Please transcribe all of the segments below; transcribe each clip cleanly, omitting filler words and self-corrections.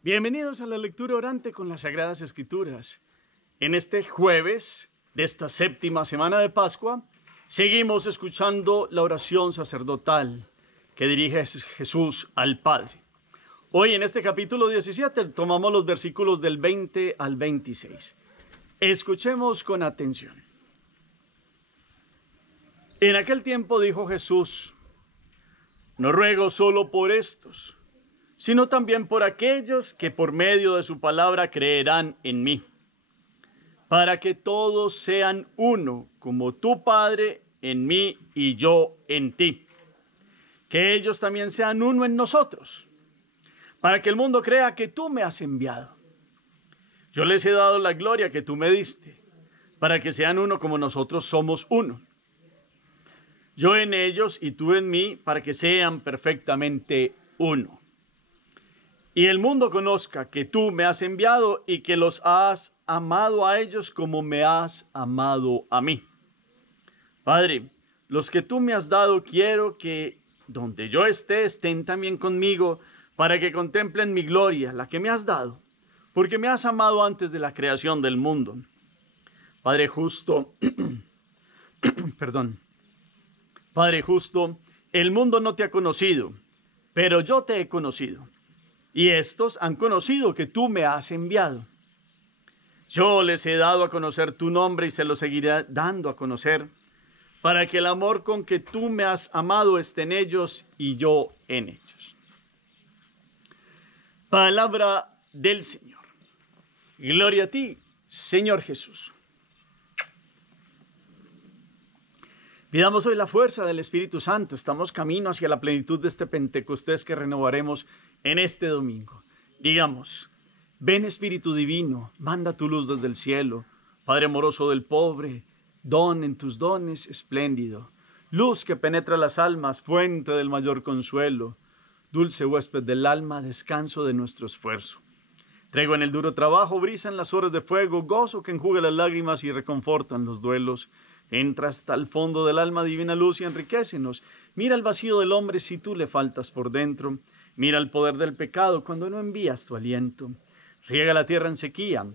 Bienvenidos a la lectura orante con las Sagradas Escrituras. En este jueves de esta séptima semana de Pascua, seguimos escuchando la oración sacerdotal que dirige Jesús al Padre. Hoy en este capítulo 17 tomamos los versículos del 20 al 26. Escuchemos con atención. En aquel tiempo dijo Jesús: no ruego solo por estos, sino también por aquellos que por medio de su palabra creerán en mí, para que todos sean uno, como tú, Padre, en mí y yo en ti. Que ellos también sean uno en nosotros, para que el mundo crea que tú me has enviado. Yo les he dado la gloria que tú me diste, para que sean uno como nosotros somos uno. Yo en ellos y tú en mí, para que sean perfectamente uno. Y el mundo conozca que tú me has enviado y que los has amado a ellos como me has amado a mí. Padre, los que tú me has dado quiero que donde yo esté estén también conmigo, para que contemplen mi gloria, la que me has dado, porque me has amado antes de la creación del mundo. Padre justo, Padre justo, el mundo no te ha conocido, pero yo te he conocido. Y estos han conocido que tú me has enviado. Yo les he dado a conocer tu nombre y se lo seguiré dando a conocer, para que el amor con que tú me has amado esté en ellos y yo en ellos. Palabra del Señor. Gloria a ti, Señor Jesús. Pidamos hoy la fuerza del Espíritu Santo. Estamos camino hacia la plenitud de este Pentecostés que renovaremos en este domingo. Digamos: ven Espíritu Divino, manda tu luz desde el cielo. Padre amoroso del pobre, don en tus dones espléndido. Luz que penetra las almas, fuente del mayor consuelo. Dulce huésped del alma, descanso de nuestro esfuerzo. Tregua en el duro trabajo, brisa en las horas de fuego, gozo que enjuga las lágrimas y reconfortan los duelos. Entra hasta el fondo del alma, divina luz, y enriquécenos. Mira el vacío del hombre si tú le faltas por dentro. Mira el poder del pecado cuando no envías tu aliento. Riega la tierra en sequía,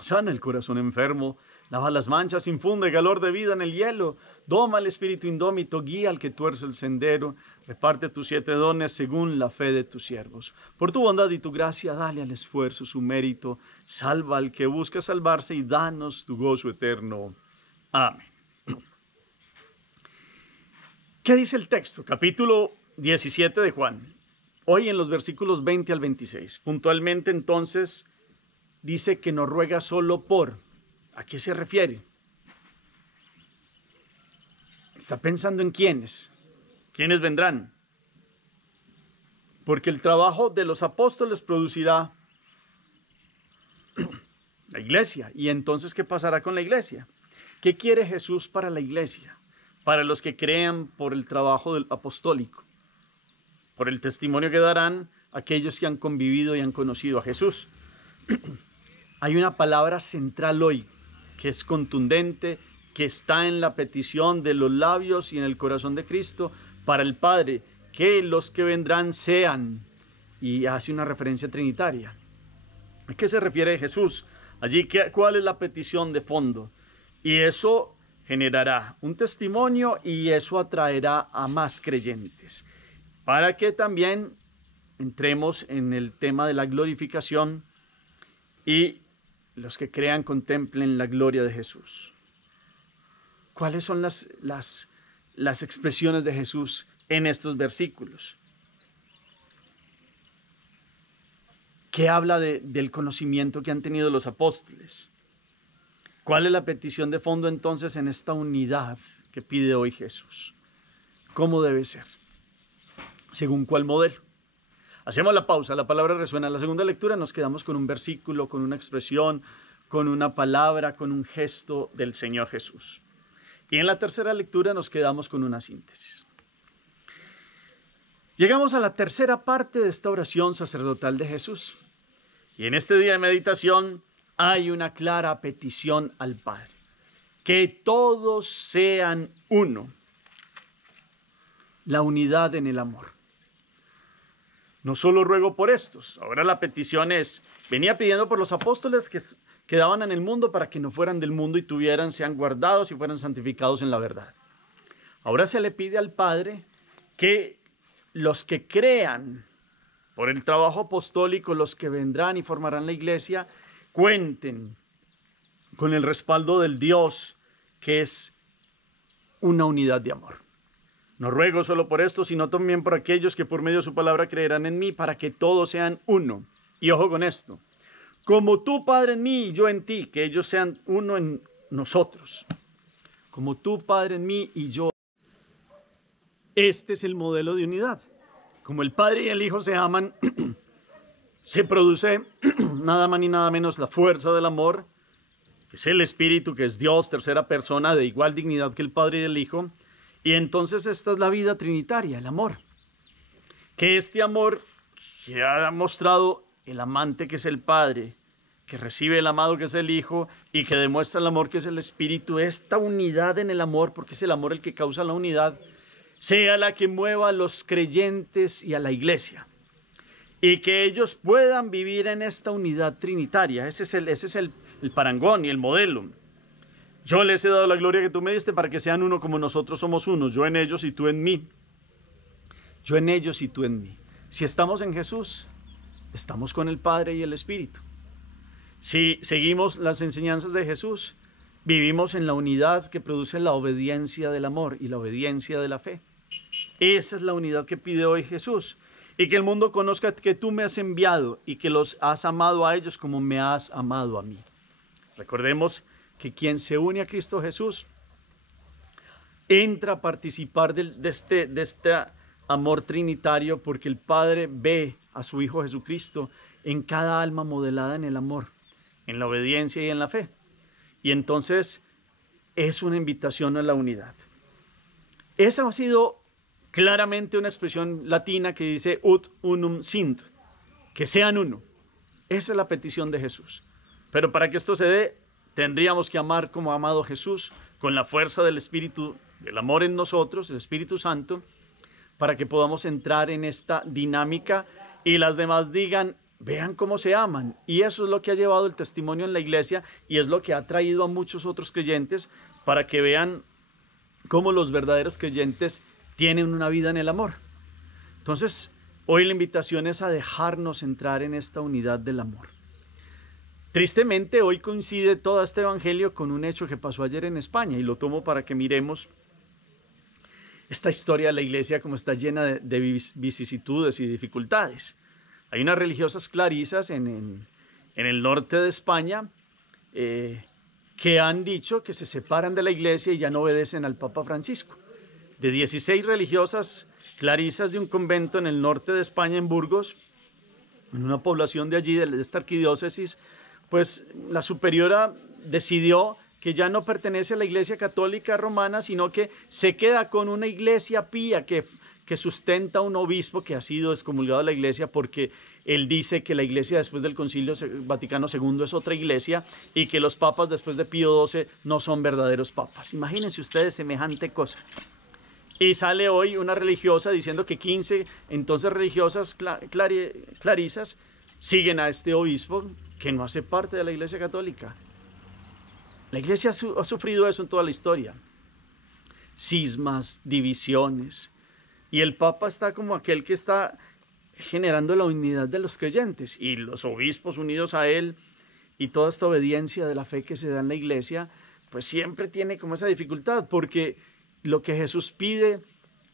sana el corazón enfermo, lava las manchas, infunde calor de vida en el hielo. Doma al espíritu indómito, guía al que tuerce el sendero. Reparte tus 7 dones según la fe de tus siervos. Por tu bondad y tu gracia, dale al esfuerzo su mérito. Salva al que busca salvarse y danos tu gozo eterno. Amén. ¿Qué dice el texto? Capítulo 17 de Juan. Hoy en los versículos 20 al 26. Puntualmente entonces dice que nos ruega solo por. ¿A qué se refiere? ¿Está pensando en quiénes? ¿Quiénes vendrán? Porque el trabajo de los apóstoles producirá la iglesia. ¿Y entonces qué pasará con la iglesia? ¿Qué quiere Jesús para la iglesia? Para los que crean por el trabajo del apostólico, por el testimonio que darán aquellos que han convivido y han conocido a Jesús. Hay una palabra central hoy que es contundente, que está en la petición de los labios y en el corazón de Cristo para el Padre, que los que vendrán sean, y hace una referencia trinitaria. ¿A qué se refiere Jesús? Allí, ¿cuál es la petición de fondo? Y eso generará un testimonio y eso atraerá a más creyentes, para que también entremos en el tema de la glorificación y los que crean contemplen la gloria de Jesús. ¿Cuáles son las expresiones de Jesús en estos versículos? ¿Qué habla del conocimiento que han tenido los apóstoles? ¿Cuál es la petición de fondo entonces en esta unidad que pide hoy Jesús? ¿Cómo debe ser? ¿Según cuál modelo? Hacemos la pausa, la palabra resuena. En la segunda lectura nos quedamos con un versículo, con una expresión, con una palabra, con un gesto del Señor Jesús. Y en la tercera lectura nos quedamos con una síntesis. Llegamos a la tercera parte de esta oración sacerdotal de Jesús. Y en este día de meditación hay una clara petición al Padre: que todos sean uno. La unidad en el amor. No solo ruego por estos. Ahora la petición es, venía pidiendo por los apóstoles que quedaban en el mundo para que no fueran del mundo y sean guardados y fueran santificados en la verdad. Ahora se le pide al Padre que los que crean por el trabajo apostólico, los que vendrán y formarán la iglesia, cuenten con el respaldo del Dios que es una unidad de amor. No ruego solo por esto, sino también por aquellos que por medio de su palabra creerán en mí, para que todos sean uno. Y ojo con esto, como tú, Padre, en mí y yo en ti, que ellos sean uno en nosotros. Como tú, Padre, en mí y yo. Este es el modelo de unidad. Como el Padre y el Hijo se aman, se produce nada más ni nada menos la fuerza del amor, que es el Espíritu, que es Dios, tercera persona, de igual dignidad que el Padre y el Hijo. Y entonces esta es la vida trinitaria, el amor. Que este amor que ha mostrado el amante, que es el Padre, que recibe el amado, que es el Hijo, y que demuestra el amor, que es el Espíritu, esta unidad en el amor, porque es el amor el que causa la unidad, sea la que mueva a los creyentes y a la iglesia. Y que ellos puedan vivir en esta unidad trinitaria. Ese es el parangón y el modelo. Yo les he dado la gloria que tú me diste para que sean uno como nosotros somos unos. Yo en ellos y tú en mí. Yo en ellos y tú en mí. Si estamos en Jesús, estamos con el Padre y el Espíritu. Si seguimos las enseñanzas de Jesús, vivimos en la unidad que produce la obediencia del amor y la obediencia de la fe. Esa es la unidad que pide hoy Jesús. Y que el mundo conozca que tú me has enviado y que los has amado a ellos como me has amado a mí. Recordemos que quien se une a Cristo Jesús entra a participar de este amor trinitario, porque el Padre ve a su Hijo Jesucristo en cada alma modelada en el amor, en la obediencia y en la fe. Y entonces es una invitación a la unidad. Esa ha sido claramente una expresión latina que dice ut unum sint, que sean uno. Esa es la petición de Jesús. Pero para que esto se dé, tendríamos que amar como ha amado Jesús, con la fuerza del Espíritu, del amor en nosotros, el Espíritu Santo, para que podamos entrar en esta dinámica y las demás digan, vean cómo se aman. Y eso es lo que ha llevado el testimonio en la iglesia y es lo que ha traído a muchos otros creyentes para que vean cómo los verdaderos creyentes tienen una vida en el amor. Entonces, hoy la invitación es a dejarnos entrar en esta unidad del amor. Tristemente, hoy coincide todo este evangelio con un hecho que pasó ayer en España, y lo tomo para que miremos esta historia de la iglesia como está llena de vicisitudes y dificultades. Hay unas religiosas clarisas en el norte de España que han dicho que se separan de la iglesia y ya no obedecen al Papa Francisco. De 16 religiosas clarisas de un convento en el norte de España, en Burgos, en una población de allí, de esta arquidiócesis, pues la superiora decidió que ya no pertenece a la Iglesia Católica Romana, sino que se queda con una iglesia pía que sustenta un obispo que ha sido excomulgado de la iglesia porque él dice que la iglesia después del Concilio Vaticano II es otra iglesia y que los papas después de Pío XII no son verdaderos papas. Imagínense ustedes semejante cosa. Y sale hoy una religiosa diciendo que 15 entonces religiosas clarisas siguen a este obispo que no hace parte de la Iglesia Católica. La Iglesia ha sufrido eso en toda la historia. Cismas, divisiones. Y el Papa está como aquel que está generando la unidad de los creyentes. Y los obispos unidos a él y toda esta obediencia de la fe que se da en la Iglesia, pues siempre tiene como esa dificultad, porque lo que Jesús pide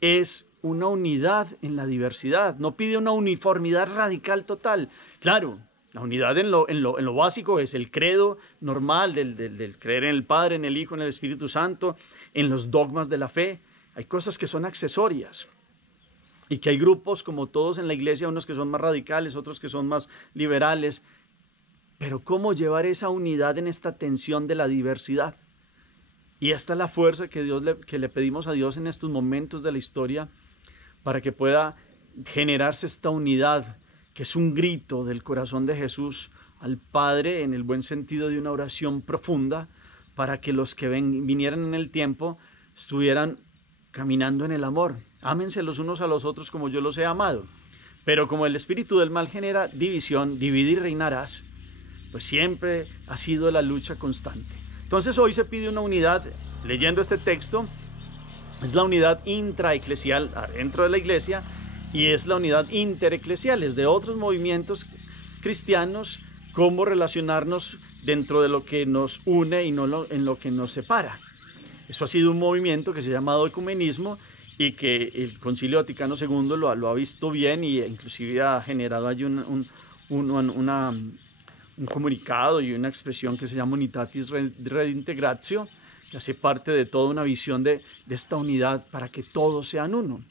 es una unidad en la diversidad. No pide una uniformidad radical total. Claro, la unidad en lo básico es el credo normal del creer en el Padre, en el Hijo, en el Espíritu Santo, en los dogmas de la fe. Hay cosas que son accesorias y que hay grupos como todos en la iglesia, unos que son más radicales, otros que son más liberales. Pero ¿cómo llevar esa unidad en esta tensión de la diversidad? Y esta es la fuerza que le pedimos a Dios en estos momentos de la historia para que pueda generarse esta unidad, que es un grito del corazón de Jesús al Padre en el buen sentido de una oración profunda, para que los que vinieran en el tiempo estuvieran caminando en el amor. Ámense los unos a los otros como yo los he amado. Pero como el espíritu del mal genera división, divide y reinarás, pues siempre ha sido la lucha constante. Entonces hoy se pide una unidad, leyendo este texto, es la unidad intraeclesial dentro de la iglesia y es la unidad intereclesial, es de otros movimientos cristianos, cómo relacionarnos dentro de lo que nos une y no en lo que nos separa. Eso ha sido un movimiento que se ha llamado ecumenismo y que el Concilio Vaticano II lo ha visto bien e inclusive ha generado allí un comunicado y una expresión que se llama Unitatis Redintegratio, que hace parte de toda una visión de esta unidad para que todos sean uno.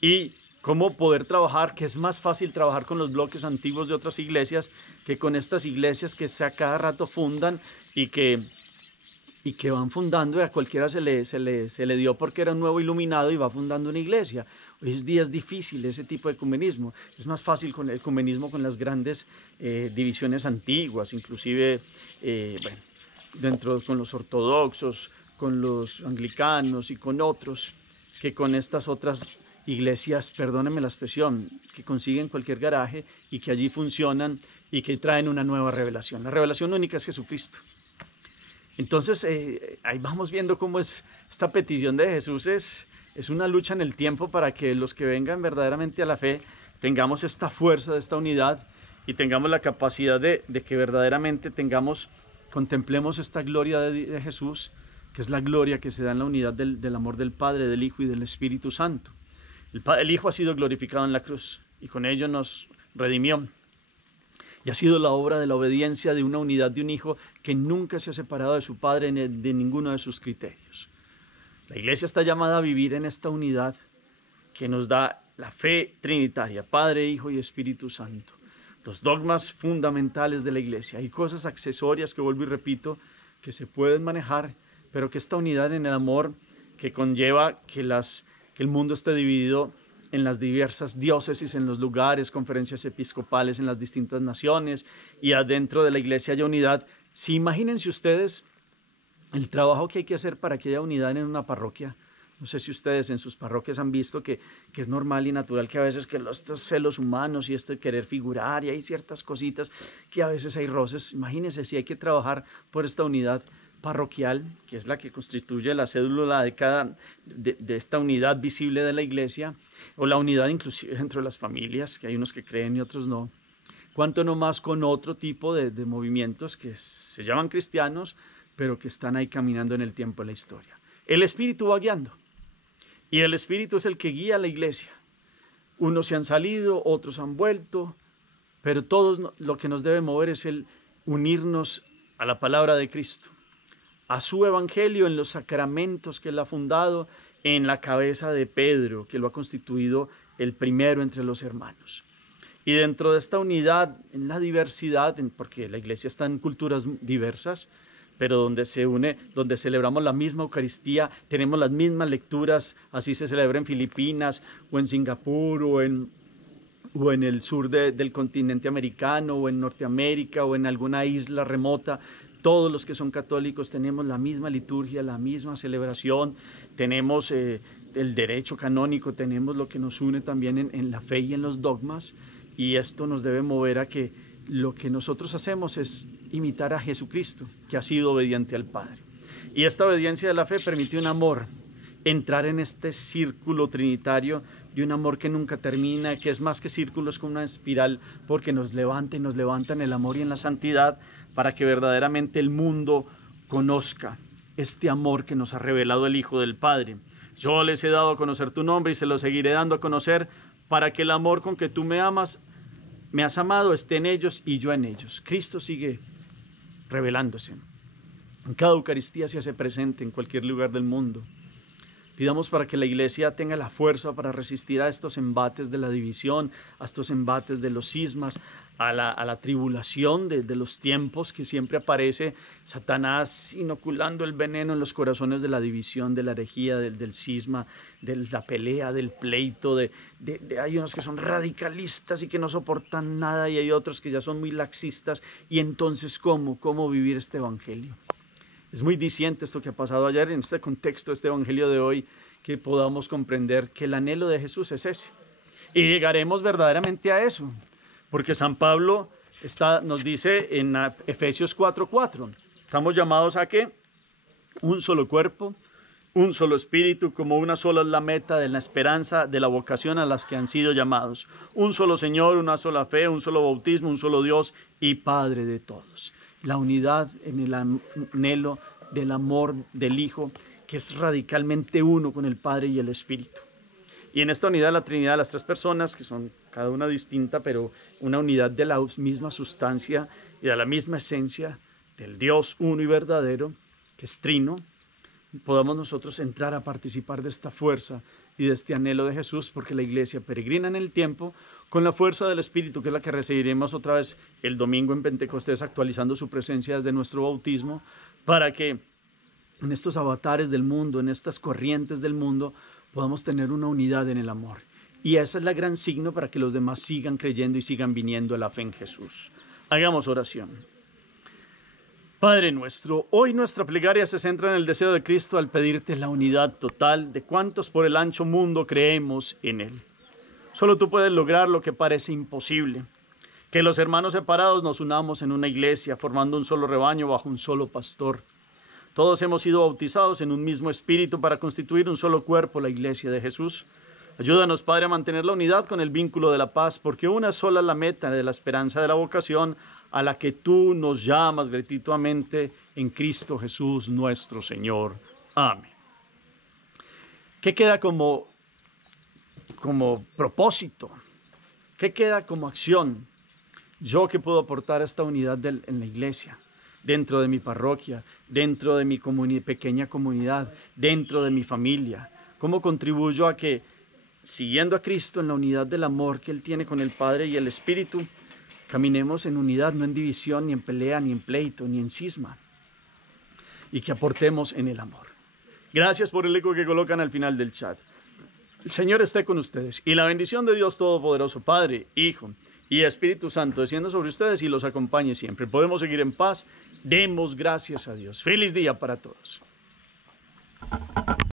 Y cómo poder trabajar, que es más fácil trabajar con los bloques antiguos de otras iglesias que con estas iglesias que a cada rato fundan y que van fundando, y a cualquiera se le dio porque era un nuevo iluminado y va fundando una iglesia. Hoy en día es difícil ese tipo de ecumenismo, es más fácil con el ecumenismo con las grandes divisiones antiguas, inclusive con los ortodoxos, con los anglicanos y con otros, que con estas otras iglesias, perdónenme la expresión, que consiguen cualquier garaje y que allí funcionan y que traen una nueva revelación. La revelación única es Jesucristo. Entonces, ahí vamos viendo cómo es esta petición de Jesús, es una lucha en el tiempo para que los que vengan verdaderamente a la fe tengamos esta fuerza de esta unidad y tengamos la capacidad de que verdaderamente contemplemos esta gloria de Jesús, que es la gloria que se da en la unidad del amor del Padre, del Hijo y del Espíritu Santo. El Hijo ha sido glorificado en la cruz y con ello nos redimió. Y ha sido la obra de la obediencia de una unidad de un Hijo que nunca se ha separado de su Padre de ninguno de sus criterios. La Iglesia está llamada a vivir en esta unidad que nos da la fe trinitaria, Padre, Hijo y Espíritu Santo. Los dogmas fundamentales de la Iglesia. Hay cosas accesorias que vuelvo y repito, que se pueden manejar, pero que esta unidad en el amor que conlleva que el mundo esté dividido en las diversas diócesis, en los lugares, conferencias episcopales en las distintas naciones y adentro de la iglesia haya unidad. Si imagínense ustedes el trabajo que hay que hacer para que haya unidad en una parroquia. No sé si ustedes en sus parroquias han visto que es normal y natural que a veces que estos celos humanos y este querer figurar y hay ciertas cositas que a veces hay roces. Imagínense si hay que trabajar por esta unidad parroquial, que es la que constituye la cédula de esta unidad visible de la iglesia, o la unidad inclusive dentro de las familias, que hay unos que creen y otros no. Cuanto no más con otro tipo de movimientos que se llaman cristianos, pero que están ahí caminando en el tiempo de la historia. El Espíritu va guiando, y el Espíritu es el que guía a la iglesia. Unos se han salido, otros han vuelto, pero todos lo que nos debe mover es el unirnos a la palabra de Cristo, a su evangelio, en los sacramentos que él ha fundado, en la cabeza de Pedro, que lo ha constituido el primero entre los hermanos. Y dentro de esta unidad, en la diversidad, porque la iglesia está en culturas diversas, pero donde se une, donde celebramos la misma Eucaristía, tenemos las mismas lecturas, así se celebra en Filipinas, o en Singapur, o en el sur del continente americano, o en Norteamérica, o en alguna isla remota. Todos los que son católicos tenemos la misma liturgia, la misma celebración, tenemos el derecho canónico, tenemos lo que nos une también en la fe y en los dogmas, y esto nos debe mover a que lo que nosotros hacemos es imitar a Jesucristo, que ha sido obediente al Padre. Y esta obediencia de la fe permite un amor, entrar en este círculo trinitario de un amor que nunca termina, que es más que círculos, con una espiral, porque nos levanta en el amor y en la santidad, para que verdaderamente el mundo conozca este amor que nos ha revelado el Hijo del Padre. Yo les he dado a conocer tu nombre y se lo seguiré dando a conocer, para que el amor con que tú me has amado, esté en ellos y yo en ellos. Cristo sigue revelándose. En cada Eucaristía se hace presente en cualquier lugar del mundo. Pidamos para que la iglesia tenga la fuerza para resistir a estos embates de la división, a estos embates de los cismas, a la tribulación de los tiempos, que siempre aparece Satanás inoculando el veneno en los corazones de la división, de la herejía, del cisma, de la pelea, del pleito. Hay unos que son radicalistas y que no soportan nada, y hay otros que ya son muy laxistas. Y entonces, ¿cómo vivir este evangelio? Es muy diciente esto que ha pasado ayer en este contexto, este evangelio de hoy, que podamos comprender que el anhelo de Jesús es ese. Y llegaremos verdaderamente a eso, porque San Pablo nos dice en Efesios 4:4, estamos llamados a ¿qué? Un solo cuerpo, un solo espíritu, como una sola es la meta de la esperanza, de la vocación a las que han sido llamados. Un solo Señor, una sola fe, un solo bautismo, un solo Dios y Padre de todos. La unidad en el anhelo del amor del Hijo, que es radicalmente uno con el Padre y el Espíritu. Y en esta unidad de la Trinidad, las tres personas, que son cada una distinta, pero una unidad de la misma sustancia y de la misma esencia del Dios uno y verdadero, que es trino, podamos nosotros entrar a participar de esta fuerza y de este anhelo de Jesús, porque la Iglesia peregrina en el tiempo con la fuerza del Espíritu, que es la que recibiremos otra vez el domingo en Pentecostés, actualizando su presencia desde nuestro bautismo, para que en estos avatares del mundo, en estas corrientes del mundo, podamos tener una unidad en el amor. Y esa es la gran signo para que los demás sigan creyendo y sigan viniendo a la fe en Jesús. Hagamos oración. Padre nuestro, hoy nuestra plegaria se centra en el deseo de Cristo al pedirte la unidad total de cuantos por el ancho mundo creemos en Él. Solo tú puedes lograr lo que parece imposible, que los hermanos separados nos unamos en una iglesia, formando un solo rebaño bajo un solo pastor. Todos hemos sido bautizados en un mismo espíritu para constituir un solo cuerpo, la iglesia de Jesús. Ayúdanos, Padre, a mantener la unidad con el vínculo de la paz, porque una sola es la meta de la esperanza de la vocación a la que tú nos llamas gratuitamente en Cristo Jesús nuestro Señor. Amén. ¿Qué queda como propósito? ¿Qué queda como acción? Yo que puedo aportar a esta unidad en la iglesia, dentro de mi parroquia, dentro de mi pequeña comunidad, dentro de mi familia. ¿Cómo contribuyo a que, siguiendo a Cristo en la unidad del amor que Él tiene con el Padre y el Espíritu, caminemos en unidad, no en división, ni en pelea, ni en pleito, ni en cisma, y que aportemos en el amor? Gracias por el eco que colocan al final del chat. El Señor esté con ustedes, y la bendición de Dios Todopoderoso, Padre, Hijo y Espíritu Santo, descienda sobre ustedes y los acompañe siempre. Podemos seguir en paz. Demos gracias a Dios. Feliz día para todos.